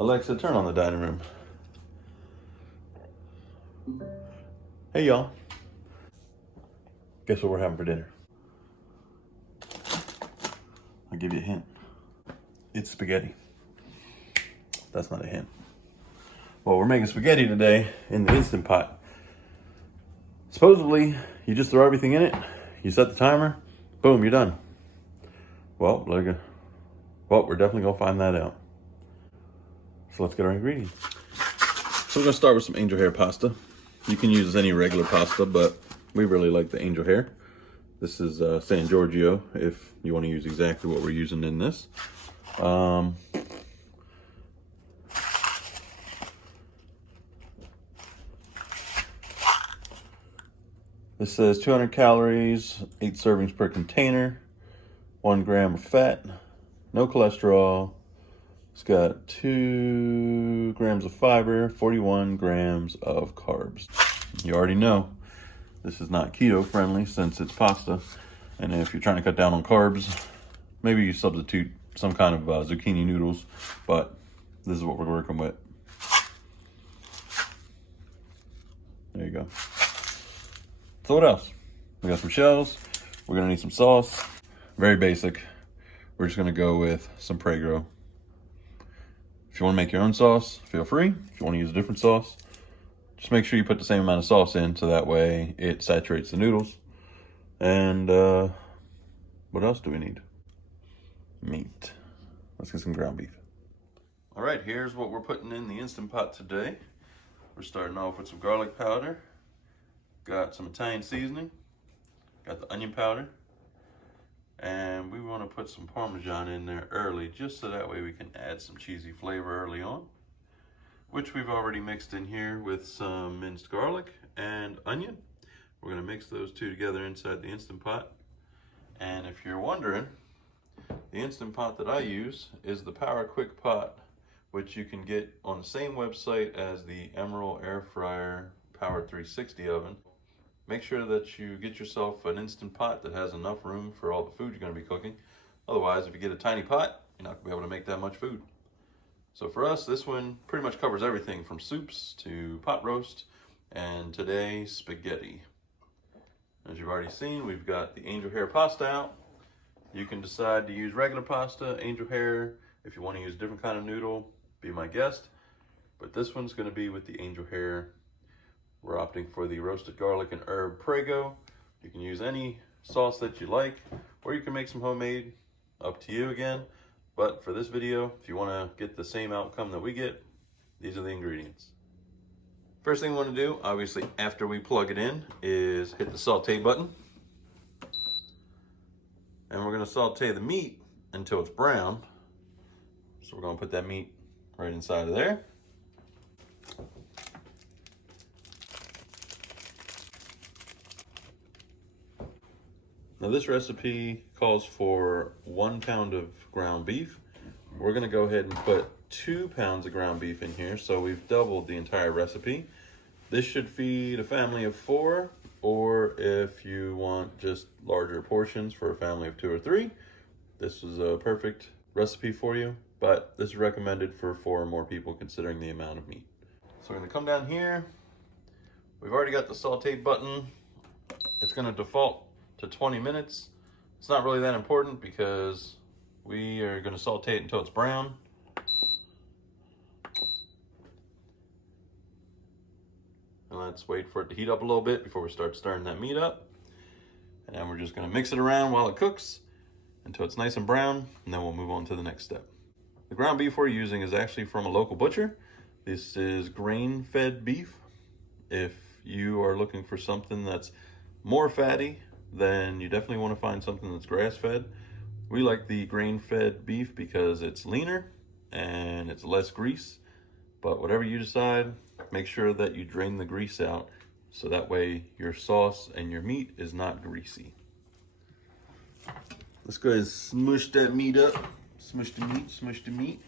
Alexa, turn on the dining room. Hey y'all. Guess what we're having for dinner? I'll give you a hint. It's spaghetti. That's not a hint. Well, we're making spaghetti today in the Instant Pot. Supposedly, you just throw everything in it, you set the timer, boom, you're done. Well, we're definitely gonna find that out. So let's get our ingredients. So we're gonna start with some angel hair pasta. You can use any regular pasta, but we really like the angel hair. This is San Giorgio, if you want to use exactly what we're using in this. This says 200 calories, 8 servings per container, 1 gram of fat, no cholesterol. It's got 2 grams of fiber, 41 grams of carbs. You already know this is not keto friendly since it's pasta. And if you're trying to cut down on carbs, maybe you substitute some kind of zucchini noodles, but this is what we're working with. There you go. So what else? We got some shells. We're gonna need some sauce. Very basic. We're just gonna go with some Prego. If you wanna make your own sauce, feel free. If you wanna use a different sauce, just make sure you put the same amount of sauce in so that way it saturates the noodles. And what else do we need? Meat. Let's get some ground beef. All right, here's what we're putting in the Instant Pot today. We're starting off with some garlic powder. Got some Italian seasoning, got the onion powder, and we want to put some Parmesan in there early just so that way we can add some cheesy flavor early on, which we've already mixed in here with some minced garlic and onion. We're going to mix those two together inside the Instant Pot. And if you're wondering, the Instant Pot that I use is the Power Quick Pot, which you can get on the same website as the Emerald Air Fryer Power 360 oven. Make sure that you get yourself an Instant Pot that has enough room for all the food you're going to be cooking. Otherwise, if you get a tiny pot, you're not going to be able to make that much food. So for us, this one pretty much covers everything from soups to pot roast, and today, spaghetti. As you've already seen, we've got the angel hair pasta out. You can decide to use regular pasta, angel hair. If you want to use a different kind of noodle, be my guest. But this one's going to be with the angel hair. We're opting for the roasted garlic and herb Prego. You can use any sauce that you like, or you can make some homemade, up to you again. But for this video, if you want to get the same outcome that we get, these are the ingredients. First thing we want to do, obviously after we plug it in, is hit the saute button. And we're going to saute the meat until it's brown. So we're going to put that meat right inside of there. Now this recipe calls for 1 pound of ground beef. We're gonna go ahead and put 2 pounds of ground beef in here, so we've doubled the entire recipe. This should feed a family of 4, or if you want just larger portions for a family of 2 or 3, this is a perfect recipe for you, but this is recommended for 4 or more people considering the amount of meat. So we're gonna come down here. We've already got the saute button. It's gonna default to 20 minutes. It's not really that important because we are going to saute it until it's brown. And let's wait for it to heat up a little bit before we start stirring that meat up. And then we're just going to mix it around while it cooks until it's nice and brown, and then we'll move on to the next step. The ground beef we're using is actually from a local butcher. This is grain-fed beef. If you are looking for something that's more fatty, then you definitely want to find something that's grass-fed. We like the grain-fed beef because it's leaner and it's less grease. But whatever you decide, make sure that you drain the grease out so that way your sauce and your meat is not greasy. Let's go ahead and smush that meat up. Smush the meat, smush the meat.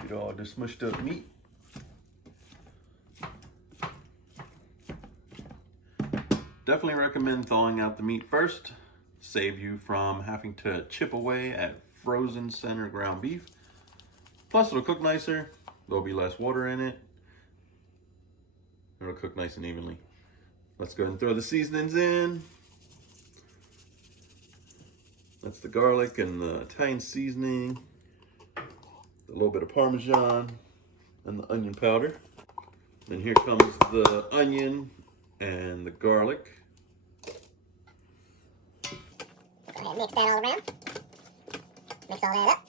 Get all the smushed up meat. Definitely recommend thawing out the meat first. Save you from having to chip away at frozen center ground beef. Plus it'll cook nicer. There'll be less water in it. It'll cook nice and evenly. Let's go ahead and throw the seasonings in. That's the garlic and the Italian seasoning. A little bit of Parmesan and the onion powder. Then here comes the onion and the garlic. Go ahead and mix that all around. Mix all that up.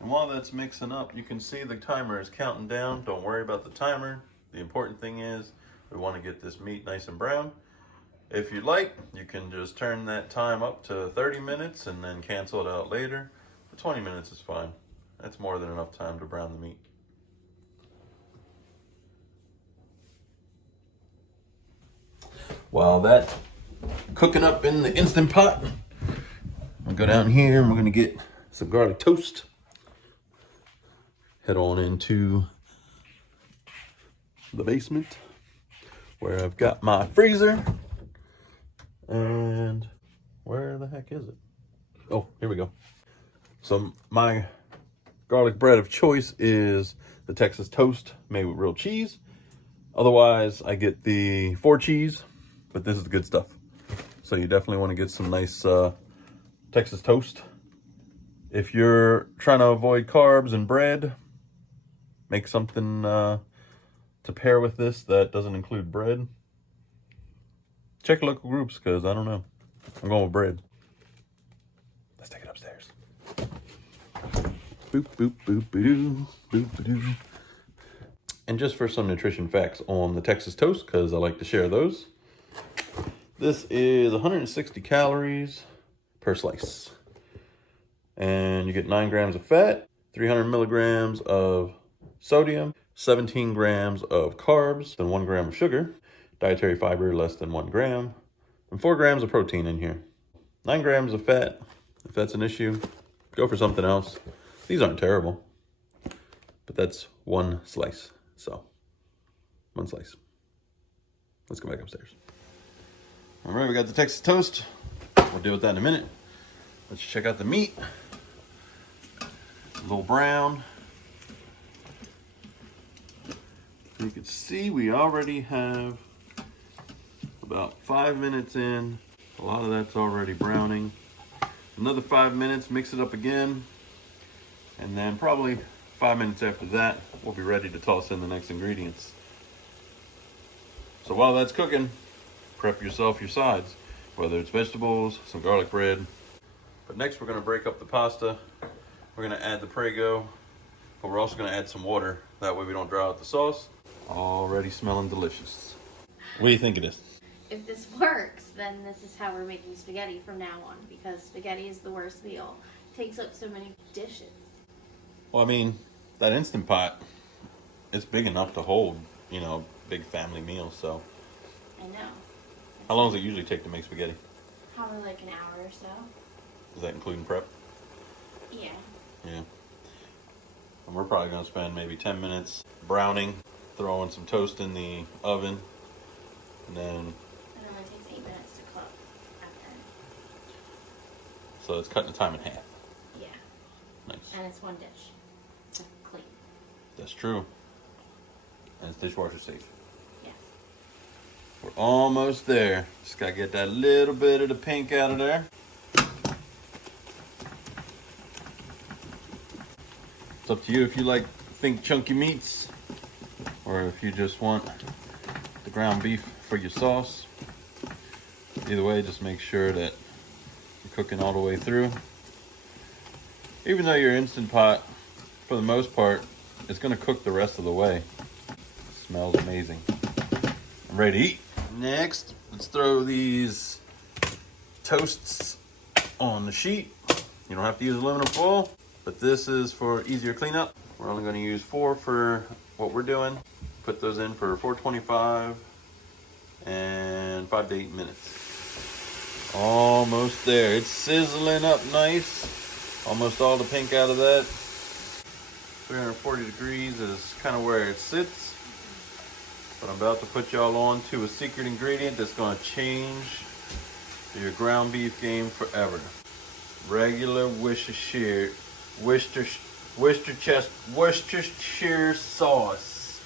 And while that's mixing up, you can see the timer is counting down. Don't worry about the timer. The important thing is we want to get this meat nice and brown. If you'd like, you can just turn that time up to 30 minutes and then cancel it out later. But 20 minutes is fine. That's more than enough time to brown the meat. While that's cooking up in the Instant Pot, I'll go down here and we're gonna get some garlic toast. Head on into the basement where I've got my freezer. And where the heck is it? Oh, here we go. So my garlic bread of choice is the Texas toast made with real cheese. Otherwise, I get the 4 cheese, but this is the good stuff. So you definitely want to get some nice Texas toast. If you're trying to avoid carbs and bread, make something to pair with this that doesn't include bread. Check local groups, because I don't know. I'm going with bread. Let's take it upstairs. Boop, boop, boop, boop, boop, boop. And just for some nutrition facts on the Texas toast, because I like to share those. This is 160 calories per slice. And you get 9 grams of fat, 300 milligrams of sodium, 17 grams of carbs, and 1 gram of sugar. Dietary fiber less than 1 gram, and 4 grams of protein in here. 9 grams of fat. If that's an issue, go for something else. These aren't terrible, but that's 1 slice. So, 1 slice. Let's go back upstairs. All right, we got the Texas toast. We'll deal with that in a minute. Let's check out the meat. A little brown. You can see we already have about 5 minutes in. A lot of that's already browning. Another 5 minutes, mix it up again. And then probably 5 minutes after that, we'll be ready to toss in the next ingredients. So while that's cooking, prep yourself your sides, whether it's vegetables, some garlic bread. But next we're gonna break up the pasta. We're gonna add the Prego, but we're also gonna add some water. That way we don't dry out the sauce. Already smelling delicious. What do you think of this? If this works, then this is how we're making spaghetti from now on, because spaghetti is the worst meal. It takes up so many dishes. Well, I mean, that Instant Pot, it's big enough to hold, you know, big family meal, so. I know. How long does it usually take to make spaghetti? Probably like an hour or so. Is that including prep? Yeah. Yeah. And we're probably gonna spend maybe 10 minutes browning, throwing some toast in the oven, and then It only takes 8 minutes to cook after. so it's cutting the time in half. Yeah. Nice. And it's 1 dish to clean. That's true. And it's dishwasher safe. Yes. We're almost there. Just gotta get that little bit of the pink out of there. It's up to you if you like pink chunky meats, or if you just want the ground beef for your sauce. Either way, just make sure that you're cooking all the way through. Even though your Instant Pot, for the most part, it's gonna cook the rest of the way. It smells amazing. I'm ready to eat. Next, let's throw these toasts on the sheet. You don't have to use aluminum foil, but this is for easier cleanup. We're only gonna use 4 for what we're doing. Put those in for 425 and 5 to 8 minutes. Almost there. It's sizzling up nice. Almost all the pink out of that. 340 degrees is kind of where it sits. But I'm about to put y'all on to a secret ingredient that's gonna change your ground beef game forever. Regular Worcestershire sauce,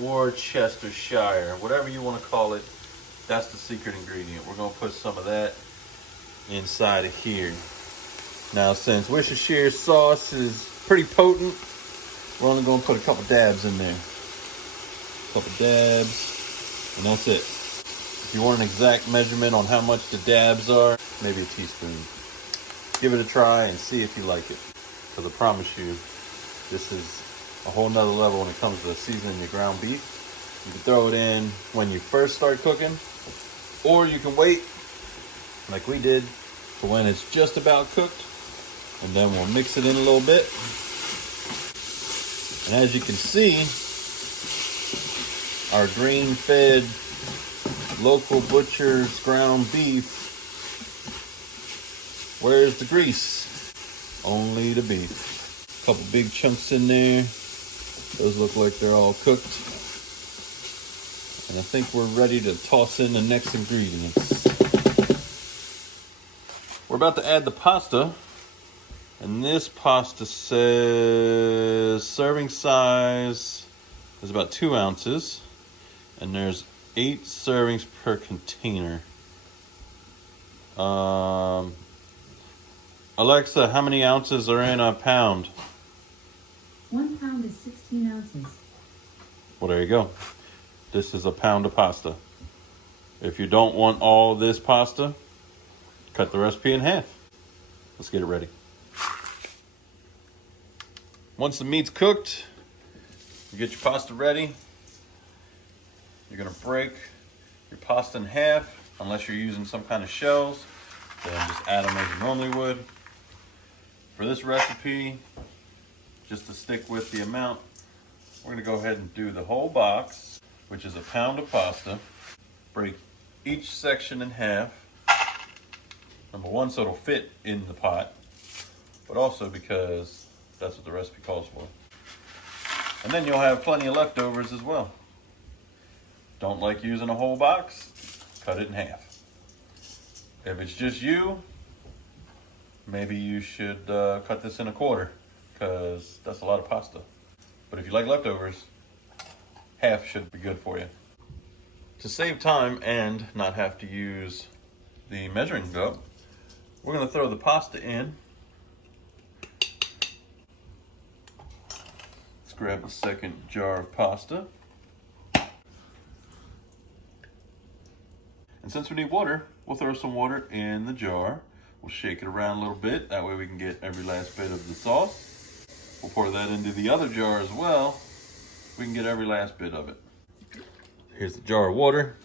Worcestershire, whatever you want to call it. That's the secret ingredient. We're gonna put some of that inside of here. Now, since Worcestershire sauce is pretty potent, we're only gonna put a couple dabs in there. Couple dabs, and that's it. If you want an exact measurement on how much the dabs are, maybe a teaspoon. Give it a try and see if you like it. Because I promise you, this is a whole nother level when it comes to seasoning your ground beef. You can throw it in when you first start cooking, or you can wait, like we did, for when it's just about cooked, and then we'll mix it in a little bit. And as you can see, our grain-fed local butcher's ground beef, where's the grease? Only the beef. A couple big chunks in there. Those look like they're all cooked. And I think we're ready to toss in the next ingredients. We're about to add the pasta. And this pasta says serving size is about 2 ounces. And there's 8 servings per container. Alexa, how many ounces are in a pound? 1 pound is 16 ounces. Well, there you go. This is a pound of pasta. If you don't want all this pasta, cut the recipe in half. Let's get it ready. Once the meat's cooked, you get your pasta ready. You're gonna break your pasta in half, unless you're using some kind of shells. Then just add them as you normally would. For this recipe, just to stick with the amount, we're gonna go ahead and do the whole box, which is a pound of pasta. Break each section in half. Number one, so it'll fit in the pot, but also because that's what the recipe calls for. And then you'll have plenty of leftovers as well. Don't like using a whole box? Cut it in half. If it's just you, maybe you should cut this in a quarter, because that's a lot of pasta. But if you like leftovers, half should be good for you. To save time and not have to use the measuring cup, we're going to throw the pasta in. Let's grab a second jar of pasta. And since we need water, we'll throw some water in the jar. We'll shake it around a little bit. That way we can get every last bit of the sauce. We'll pour that into the other jar as well. We can get every last bit of it. Here's the jar of water.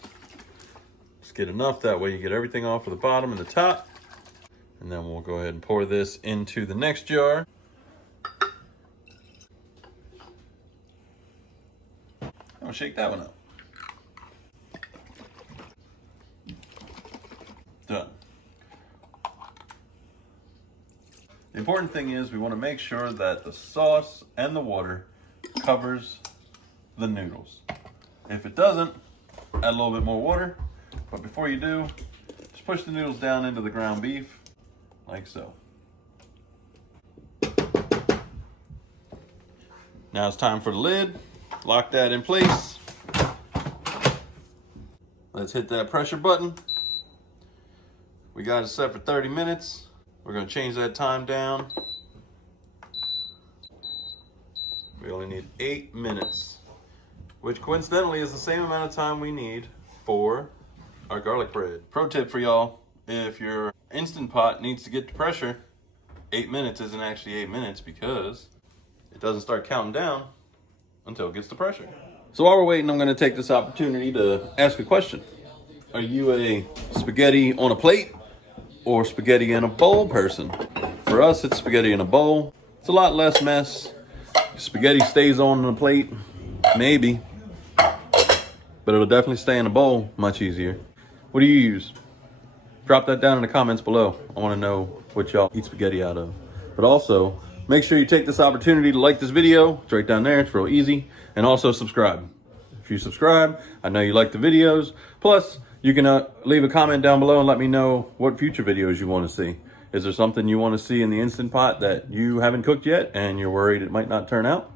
Just get enough. That way you get everything off of the bottom and the top. And then we'll go ahead and pour this into the next jar. And we'll shake that one up. Done. The important thing is we want to make sure that the sauce and the water covers the noodles. If it doesn't, add a little bit more water. But before you do, just push the noodles down into the ground beef, like so. Now it's time for the lid. Lock that in place. Let's hit that pressure button. We got it set for 30 minutes. We're gonna change that time down. We only need 8 minutes, which coincidentally is the same amount of time we need for our garlic bread. Pro tip for y'all, if your Instant Pot needs to get to pressure, 8 minutes isn't actually 8 minutes because it doesn't start counting down until it gets to pressure. So while we're waiting, I'm gonna take this opportunity to ask a question. Are you a spaghetti on a plate or spaghetti in a bowl person? For us, it's spaghetti in a bowl. It's a lot less mess. Spaghetti stays on the plate, maybe, but it'll definitely stay in a bowl much easier. What do you use? Drop that down in the comments below. I want to know what y'all eat spaghetti out of. But also, make sure you take this opportunity to like this video. It's right down there. It's real easy. And also subscribe. If if you subscribe. I know you like the videos. Plus, you can leave a comment down below and let me know what future videos you want to see. Is there something you want to see in the Instant Pot that you haven't cooked yet and you're worried it might not turn out?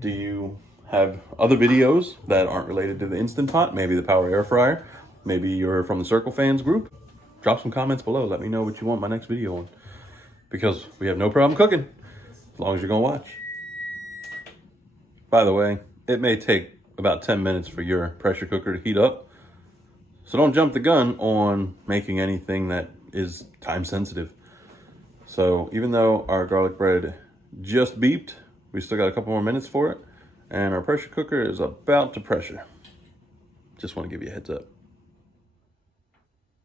Do you have other videos that aren't related to the Instant Pot? Maybe the Power Air Fryer? Maybe you're from the Circle Fans group? Drop some comments below. Let me know what you want my next video on. Because we have no problem cooking, as long as you're gonna watch. By the way, it may take about 10 minutes for your pressure cooker to heat up. So don't jump the gun on making anything that is time sensitive. So even though our garlic bread just beeped, we still got a couple more minutes for it. And our pressure cooker is about to pressure. Just want to give you a heads up.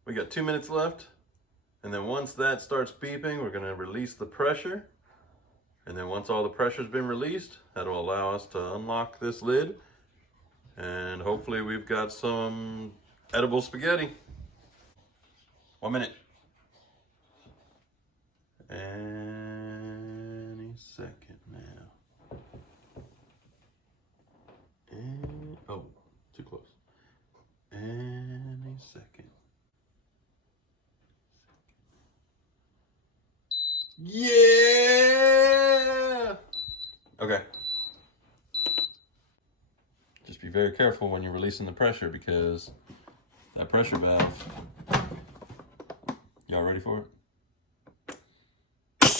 We got 2 minutes left. And then once that starts beeping, we're gonna release the pressure. And then once all the pressure's been released, that'll allow us to unlock this lid. And hopefully we've got some edible spaghetti. 1 minute. Any second now. And, oh, too close. Any second. Yeah! Okay. Just be very careful when you're releasing the pressure because that pressure valve. Y'all ready for it? It's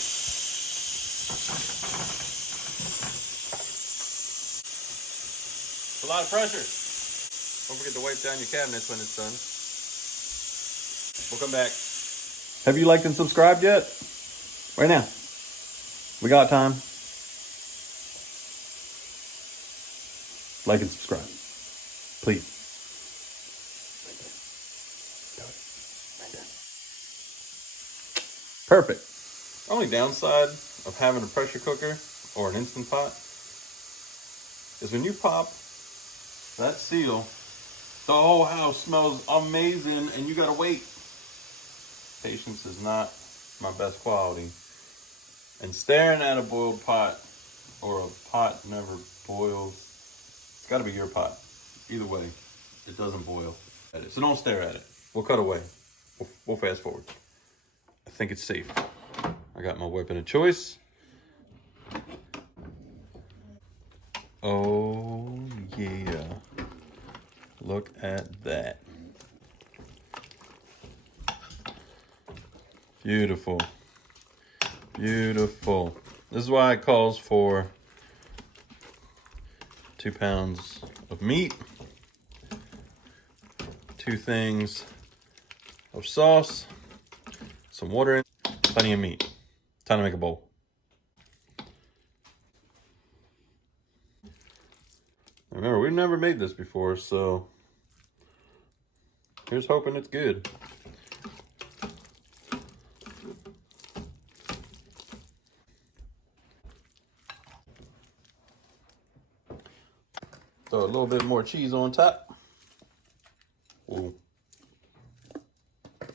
a lot of pressure. Don't forget to wipe down your cabinets when it's done. We'll come back. Have you liked and subscribed yet? Right now. We got time. Like and subscribe. Please. Right there. Perfect. Only downside of having a pressure cooker or an Instant Pot is when you pop that seal, the whole house smells amazing and you gotta wait. Patience is not my best quality. And staring at a boiled pot or a pot never boils, it's gotta be your pot. Either way, it doesn't boil. So don't stare at it. We'll cut away. We'll fast forward. I think it's safe. I got my weapon of choice. Oh yeah. Look at that. Beautiful. Beautiful. This is why it calls for 2 pounds of meat, 2 things of sauce, some water, in, plenty of meat. Time to make a bowl. Remember, we've never made this before, so here's hoping it's good. Throw a little bit more cheese on top. Ooh.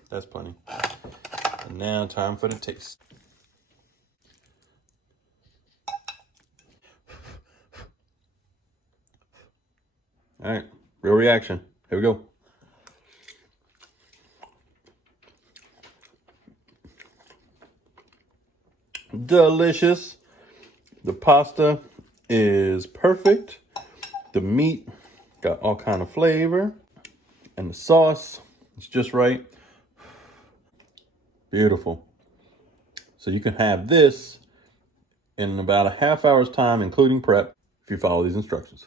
That's plenty. And now time for the taste. All right, real reaction. Here we go. Delicious. The pasta is perfect. The meat got all kind of flavor. And the sauce is just right. Beautiful. So you can have this in about a half hour's time, including prep, if you follow these instructions.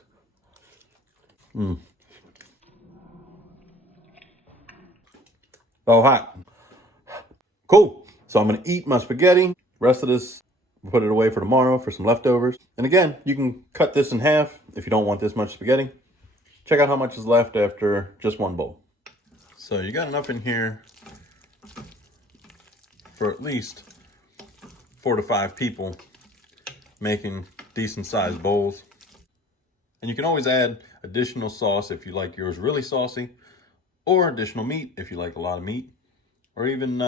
Oh, hot. Cool. So I'm going to eat my spaghetti. Rest of this, we'll put it away for tomorrow for some leftovers. And again, you can cut this in half if you don't want this much spaghetti. Check out how much is left after just one bowl. So you got enough in here for at least 4 to 5 people making decent sized bowls. And you can always add additional sauce if you like yours really saucy, or additional meat if you like a lot of meat, or even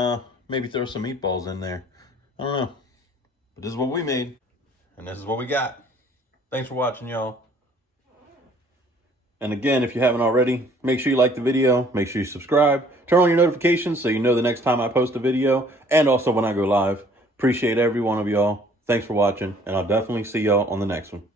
maybe throw some meatballs in there. I don't know. But this is what we made, and this is what we got. Thanks for watching, y'all. And again, if you haven't already, make sure you like the video, make sure you subscribe, turn on your notifications so you know the next time I post a video, and also when I go live. Appreciate every one of y'all. Thanks for watching, and I'll definitely see y'all on the next one.